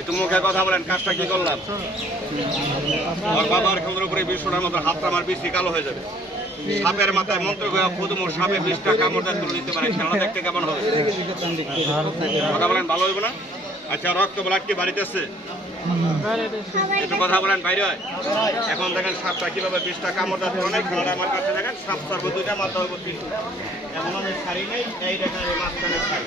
একটু মুখে কথা বলেন, কাজটা কি করলাম? আমার বাবার কেন্দ্র উপরে বিশ্বটার মতো হাতটা আমার বেশি কালো হয়ে যাবে। সাপের মাথায় মন্ত্র করে খুদমু সাপে বিষটা কামড় দেয় তুলে নিতে পারে খেলা দেখতে কেমন হবে? কথা বলেন, ভালো হইব না? আচ্ছা রক্ত ব্লাড কি বাড়িতেছে একটু কথা বলেন, বাইরে এখন দেখেন সাপটা কীভাবে বিষটা কামড় দেয় অনেক খেলা আমার কাছে দেখেন, সাপ সাপ দুইটা মাথা হইব তিনটা। এমন আমি শাড়ি নেই, এই দেখেন মাঝখানে শাড়ি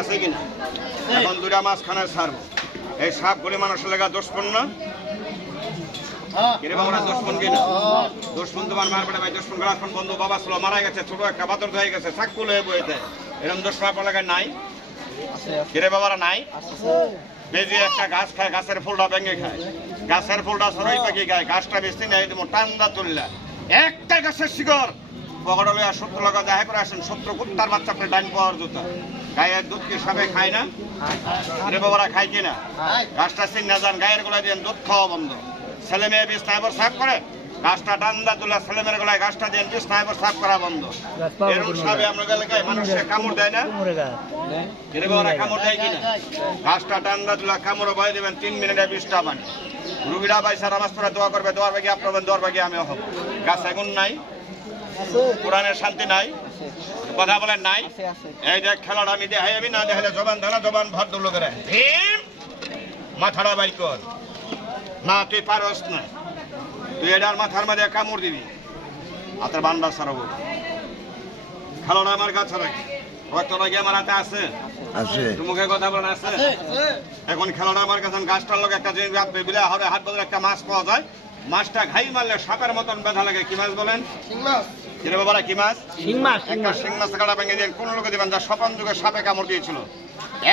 আছে কিনা এখন দুটা মাঝখানে ছাড়বো এই সাপগুলি মানুষের লেগা দুশ্মন না কিরে বাবা দুশ্মন কিনা দুশ্মন তোমার মার ভাই দুশ্মন রাখুন বন্ধু বাবা ছিল মারা গেছে ছোট একটা বাতর হয়ে গেছে চাকুল হয়ে বইতে এরকম দুশ্মন আপনার লেগে নাই কিরে বাবারা নাই? বেজি একটা গাছ খায় গাছের ফুলটা ভেঙে খায়। গাছের ফুলটা সরই পাখি খায় গাছটা বেশি নেই তুমি টান্দা তুললা। একটা গাছের শিকড়। পকড় লইয়া শত্রু লগা দেখা করে আসেন শত্রু কুত্তার বাচ্চা আপনি ডাইন পাওয়ার জুতা। গায়ের দুধ কি সাপে খায় না? রে বাবারা খায় কিনা গাছটা চিন না যান, গায়ের গোলায় দিয়ে দুধ খাওয়া বন্ধ। ছেলে মেয়ে বিষ নাইবার সাফ করে, গাছটা ডান্ডা তুলা ছেলে মেয়ের গলায় গাছটা দিয়ে বিষ নাইবার সাফ করা বন্ধ। এরকম সাপে আমরা এলাকায় মানুষের কামড় দেয় না? রে বাবারা কামড় দেয় কিনা গাছটা ডান্ডা তুলা কামড় বয়ে দেবেন, তিন মিনিটে বিশটা পানি রুগীরা বাইসা নামাজ পড়ে দোয়া করবে দোয়ার বাকি আপনার দোয়ার বাকি আমি হব। গাছ এখন নাই কোরআনের শান্তি নাই কথা বলেন নাই। এই যে খেলাটা আমি দেখাই আমি না দেখালে জবান ধানা জবান ভদ্র লোকেরা ভীম মাথাটা বাই কর। না তুই পারস না। তুই এটার মাথার মাঝে কামড় দিবি। হাতের বান্ডা সারাবো খেলাটা আমার কাছে রাখি। রক্তটা কি আমার হাতে আছে। আছে। তুই মুখে কথা বলেন আছে? এখন খেলাটা আমার কাছে গাছটার লোক একটা জিনিস রাখবে। বিলে হারে হাত বদলে একটা মাছ পাওয়া যায়। মাছটা ঘাই মারলে সাপের মতন ব্যথা লাগে। কি মাছ বলেন? কিরে বাবারা কি মাছ? শিং মাছ একটা শিং মাছ কাটা ভেঙে দিয়ে কোন লোকে দিবেন? যা স্বপন যুগে সাপে কামড় দিয়েছিল।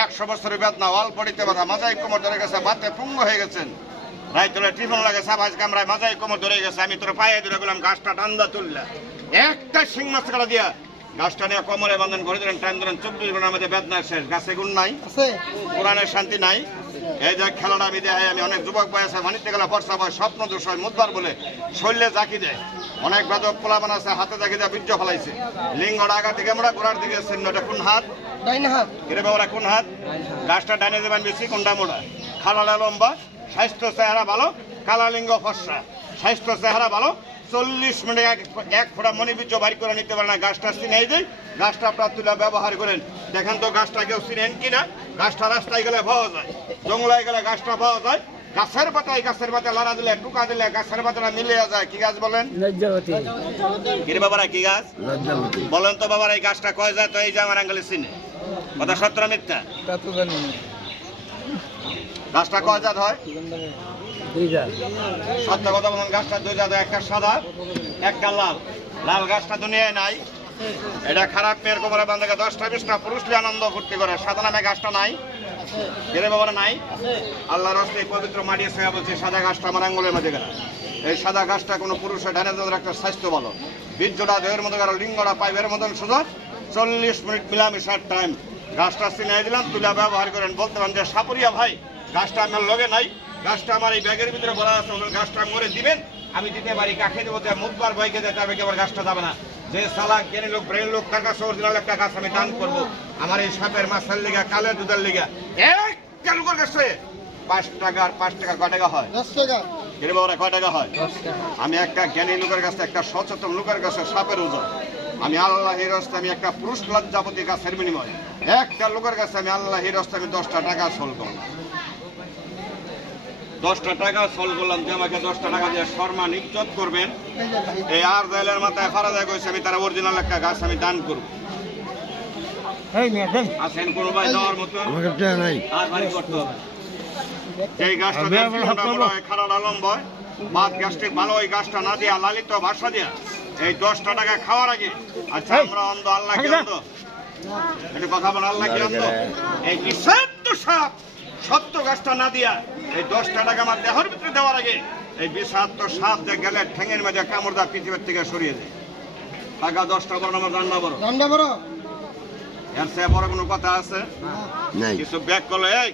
একশো বছরের বেদনা অল্প পড়িতে ব্যথা মাজাই কোমর ধরে গেছে বাতে পুঙ্গ হয়ে গেছেন। রাই তোলে টিফন লাগে সাবাজ কামড়ায়। মাজাই কোমর ধরে গেছে। আমি তোর পায়ে ধরে গেলাম গাছটা ডান্দা তুললা। একটা শিং মাছ কাটা দিয়া গাছটা নিয়ে কোমরে বান্ধন করে দিলেন টাইম ধরেন চব্বিশ ঘণ্টার মধ্যে বেদনা শেষ। গাছে গুণ নাই কোরআনের শান্তি নাই। এই যে খেলাটা আমি দেখাই আমি অনেক যুবক বয়সে মানিতে গেলে বর্ষা বয় স্বপ্ন দোষ হয় মুদবার বলে শরীরে জাকি দেয়। অনেক বেদক পোলা বানাচ্ছে হাতে জাকি দেয় বীর্য ফলাইছে। লিঙ্গটা আগা থেকে আমরা গোড়ার দিকে চিহ্নটা কোন হাত? কিরে বাবারা কোন হাত? গাছটা ডাইনে দেবেন বেশি কোনটা মোড়া। খালাটা লম্বা স্বাস্থ্য চেহারা ভালো কালা লিঙ্গ ফর্সা। স্বাস্থ্য চেহারা ভালো চল্লিশ মিনিটে এক এক ফোঁটা মনি বীর্য বাড়ি করে নিতে পারে না। গাছটা চিনাই দেয় গাছটা আপনার তুলে ব্যবহার করেন। দেখেন তো গাছটা কেউ চিনেন কিনা? গাছটা রাস্তায় গেলে পাওয়া যায়। জঙ্গলায় গেলে গাছটা পাওয়া যায়। গাছের পাতায় গাছের পাতা লড়া দিলে টুকা দিলে গাছের পাতাটা মিলে যায়। কি গাছ বলেন? কিরে বাবারা কি গাছ? বলেন তো বাবার এই গাছটা কয় যায়? তো এই যে আমার আঙ্গলে চিনে। কথা সত্য মিথ্যা? গাছটা কয় জাত হয়? সত্য কথা বলেন, গাছটা দুই জাত, একটা সাদা, একটা লাল। লাল গাছটা দুনিয়ায় নাই। এটা খারাপ মেয়ের কোমরে বান্ধে দশটা বিশটা পুরুষ লিয়ে আনন্দ ফুর্তি করে। সাদা নামে গাছটা নাই। গেলে বাবার নাই। আল্লাহ এই পবিত্র মাটি সয়া বলছে, সাদা গাছটা আমার আঙ্গুলের মধ্যে গেল। এই সাদা গাছটা কোনো পুরুষের ধানে তাদের একটা স্বাস্থ্য ভালো। বীর্যটা দেহের মতো গেল, লিঙ্গটা পাইপের মতন সোজা। চল্লিশ মিনিট মিলামিশার টাইম গাছটা চিনাই দিলাম, তুলা ব্যবহার করেন। বলতে পারেন যে সাপুরিয়া ভাই, গাছটা আমার লগে নাই। গাছটা আমার এই ব্যাগের ভিতরে ভরা আছে গাছটা মরে দিবেন আমি দিতে পারি। কাকে দেবো মুখবার ভাইকে দেয় তবে আবার গাছটা যাবে না। যে সালা জ্ঞানী লোক ব্রেন লোক তার কাছে অরিজিনাল একটা গাছ আমি দান করব? আমার এই সাপের মাছের লিগা কালের দুধের লিগা। এক লোকের কাছে পাঁচ টাকা আর পাঁচ টাকা কয় টাকা হয়? এর বাবারা কয় টাকা হয়? আমি একটা জ্ঞানী লোকের কাছে একটা সচেতন লোকের কাছে সাপের ওজন। আমি আল্লাহর রাস্তা আমি একটা পুরুষ লজ্জাপতি গাছের বিনিময়। একটা লোকের কাছে আমি আল্লাহর রাস্তা আমি দশটা টাকা সল করলাম। দশটা টাকা সল করলাম যে আমাকে দশটা টাকা দিয়ে সম্মান ইজ্জত করবেন এই আর জাইলের মাথায় ফারা দেয় কইছে আমি তারা অরিজিনাল একটা গাছ আমি দান করব। এই মেয়ে দেন। আছেন কোনো ভাই দেওয়ার মতো? আর বাড়ি করতে হবে। এই গাছটা লম্বা বাদ গ্যাস্ট্রিক ভালো ওই গাছটা না দিয়া লালিত ভাষা দিয়া। এই দশটা টাকা খাওয়ার আগে। আচ্ছা আমরা অন্ধ আল্লাহ কি না। অন্ধ। একটু কথা বল আল্লাহ কি অন্ধ। এই বিষাক্ত সাপ। সত্য গাছটা না দিয়া এই দশটা টাকা আমার দেহর ভিতরে দেওয়ার আগে এই বিষাক্ত সাপ যে গেলে ঠেঙের মধ্যে কামড় দা পৃথিবীর থেকে সরিয়ে দেয়। টাকা দশটা বড় আমার রান্না বড়। এর চেয়ে বড় কোনো কথা আছে? কিছু ব্যাগ করল এই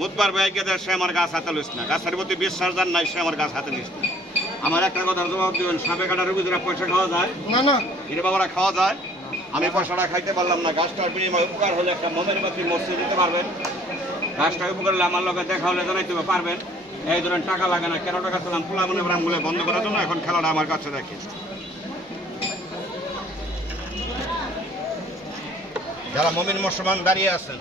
মুদবার ব্যাগ গেলে সে আমার গাছ হাতে লিস না। গাছের প্রতি বিশ্বাস যার নাই সে আমার গাছ হাতে লিস না। আমার একটা কথা জবাব দিবেন সাপে কাটা রুগী পয়সা খাওয়া যায়? না না। হিরে বাবারা খাওয়া যায়? আমি পয়সাটা খাইতে পারলাম না। গাছটার বিনিময়ে উপকার হলে একটা মমের বাতি মসজিদ দিতে পারবেন। গাছটা উপকার হলে আমার লোকে দেখা হলে জানাই জানাইতে পারবেন? এই ধরেন টাকা লাগে না কেন টাকা চালাম? পোলা মনে ব্রাম বলে বন্ধ করার জন্য এখন খেলাটা আমার কাছে দেখে। যারা মমিন মুসলমান দাঁড়িয়ে আছেন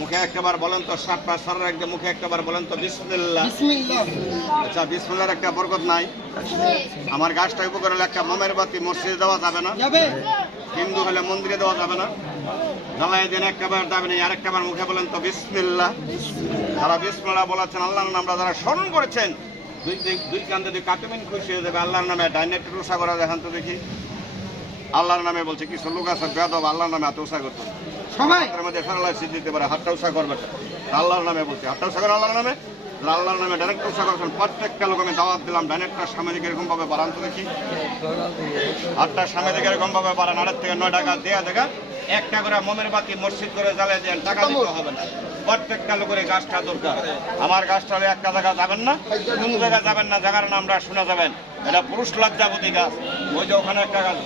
মুখে একটাবার বলেন তো সাত পাঁচ সারের একদম মুখে একটাবার বলেন তো বিসমিল্লাহ। আচ্ছা বিসমিল্লার একটা বরকত নাই। আমার গাছটা উপকার হলে একটা মমের বাতি মসজিদে দেওয়া যাবে না? হিন্দু হলে মন্দিরে দেওয়া যাবে না? জ্বালাই দিন একটাবার যাবে না আরেকটাবার মুখে বলেন তো বিসমিল্লাহ। যারা বিসমিল্লাহ বলেছেন আল্লাহর নাম আমরা যারা স্মরণ করেছেন দুই দুই কান্দে দুই কাটুমিন খুশি হয়ে যাবে আল্লাহর নামে ডাইনেক্ট উষা করা দেখান তো দেখি। আল্লাহর নামে বলছে কিছু লোক আছে বেদব আল্লাহর নামে এত উষা করতে। সবাই? তার মধ্যে ফেরালাইসিস দিতে পারে হাতটা উষা করবে। আল্লাহর নামে বলছে হাতটা উষা করে আল্লাহর নামে? আল্লাহর নামে ডাইরেক্ট উষা করছেন প্রত্যেকটা লোক আমি দাওয়াত দিলাম ডাইরেক্টটার সামনে দিকে এরকম ভাবে বাড়ান তো দেখি। আটটার সামনে দিকে এরকম ভাবে বাড়ান আটের থেকে নয় টাকা দেয়া দেখা একটা করে মোমের বাতি মসজিদ করে জ্বালিয়ে দেন টাকা দিতে হবে না। প্রত্যেকটা লোকের গাছটা দরকার। আমার গাছটা হলে একটা জায়গা যাবেন না কোন জায়গা যাবেন না জায়গার নামটা শুনে যাবেন। এটা পুরুষ লজ্জাপতি গাছ ওই যে ওখানে একটা গাছ।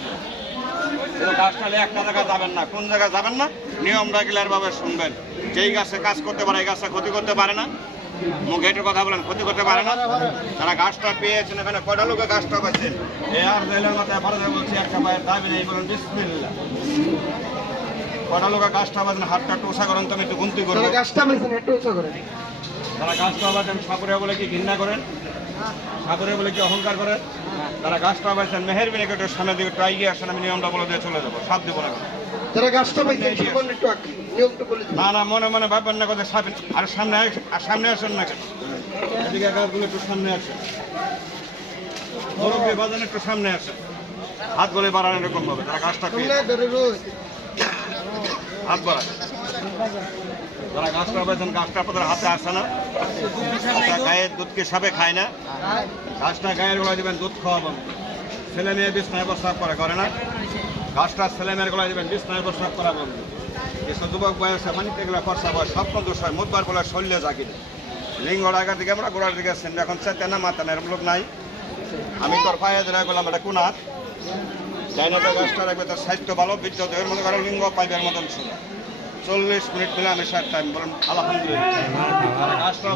গাছটা একটা জায়গা যাবেন না কোন জায়গায় যাবেন না নিয়ম রেগুলার ভাবে শুনবেন। যেই গাছে কাজ করতে পারে এই গাছটা ক্ষতি করতে পারে না। মুখে একটু কথা বলেন ক্ষতি করতে পারে না। তারা গাছটা পেয়েছেন এখানে কয়টা লোকে গাছটা পাচ্ছেন এ আর মাথায় ফারাজা বলছি একটা পায়ের দাবি নেই বলেন বিসমিল্লাহ। টোসা করেন তো আমি একটু গুনতি তাহলে গাছটা মেশিন একটু উঁচু তারা গাছটা পাচ্ছেন সাপুরে বলে কি ঘৃণা করেন? সাপুরে বলে কি অহংকার করেন? তারা গাছটা পাচ্ছেন মেহের বিনে একটু সামনে দিকে ট্রাই গিয়ে আসেন আমি নিয়মটা বলে দিয়ে চলে যাব। সাপ দিব না গাছটা পাইছেন সামান্য একটু নিয়মটা বলে না না মনে মনে ভাববেন না কথা সাবেন আর সামনে আর সামনে আসেন না কেন? এদিকে গাছগুলো একটু সামনে আসে মুরব্বী বাজান একটু সামনে আসে হাত গলে বাড়ান এরকম ভাবে তারা গাছটা পেয়ে হাত বাড়ান। যারা গাছটা পেয়েছেন গাছটা আপনাদের হাতে আসে না। গাছটা গায়ের দুধকে সাপে খায় না। গাছটা গায়ের গোলায় দেবেন, দুধ খাওয়াবেন। ছেলে মেয়ে বিছনায় প্রস্তাব করে করে না। গাছটা ছেলে মেয়ের গোলায় দেবেন, বিছনায় প্রস্তাব করা বলবে। এসব যুবক বয়সে পানিতে গেলে প্রস্তাব হয় স্বপ্ন দোষ হয়। মুদবার বলে শৈল্য জাগি। লিঙ্গ ডাকার দিকে, আমরা গোড়ার দিকে এখন চেতে না মাথা না এরকম লোক নাই। আমি তোর পায়ে গেলাম এটা কোন হাত গাছটা রাখবে তার সাহিত্য ভালো বিদ্যুৎ এর মতো কারও লিঙ্গ পাইবের মতন শুনে চল্লিশ মিনিট মিলে আমি ষাট টাইম বলেন আলহামদুলিল্লাহ। গাছটা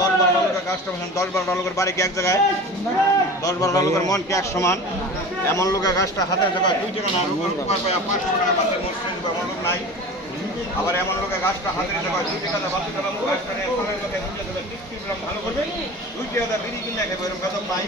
দশ বারো লোকের গাছটা দশ বারো লোকের বাড়ি কি এক জায়গায়? দশ বারো লোকের মন কি এক সমান? এমন লোকের গাছটা হাতের জায়গায় দুই টাকা না পাঁচশো টাকা পাচ্ছে মসজিদ এমন লোক নাই। আবার এমন লোকের গাছটা হাতের জায়গায় দুই টাকা বাচ্চা গাছটা ভালো করবে। দুই টাকা বিড়ি কিনে খাবে এরকম গাছ নাই